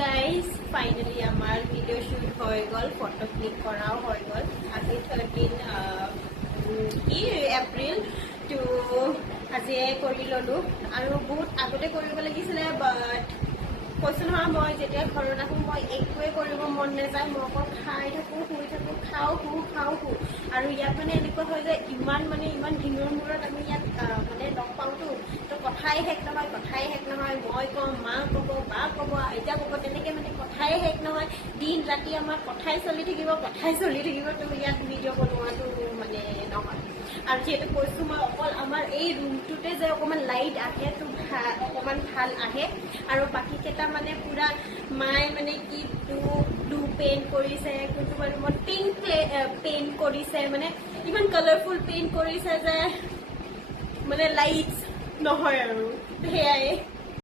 Guys finally আমাৰ video' shoot হৈ গ'ল, ফটো ক্লিক কৰাও হৈ গ'ল। আজি 13 এপ্ৰিল তো আজিয়ে কৰি ল'লোঁ আৰু বহুত আগতে কৰিব লাগিছিলে, বাট কৈছোঁ নহয় মই যেতিয়া ঘৰত আহোঁ মই একোৱে কৰিব মন নাযায়, মই অকল খাই থাকোঁ, শুই থাকোঁ, খাওঁ শু আৰু ইয়াত মানে এনেকুৱা হয় যে ইমান দিনৰ মূৰত আমি ইয়াত মানে লগ পাওঁতো, তো কথাই শেষ নহয়, মই ক'ম, মা ক'ব, বা ক'ব, আইতা ক'ব, তেনেকৈ মানে কথাই শেষ নহয়, দিন ৰাতি আমাৰ কথাই চলি থাকিব, তো ইয়াত ভিডিঅ' বনোৱাটো মানে নহয়। আৰু যিহেতু কৈছোঁ মই অকল আমাৰ এই ৰুমটোতে যে অকণমান লাইট আহে তো অকণমান ভাল আহে, আৰু বাকীকেইটা মানে পূৰা মায়ে মানে কি ব্লু পেইণ্ট কৰিছে, কোনোবা ৰুমত পিংক পেইণ্ট কৰিছে, মানে ইমান কালাৰফুল পেইণ্ট কৰিছে যে মানে লাইটছ নহয় আৰু সেয়াই।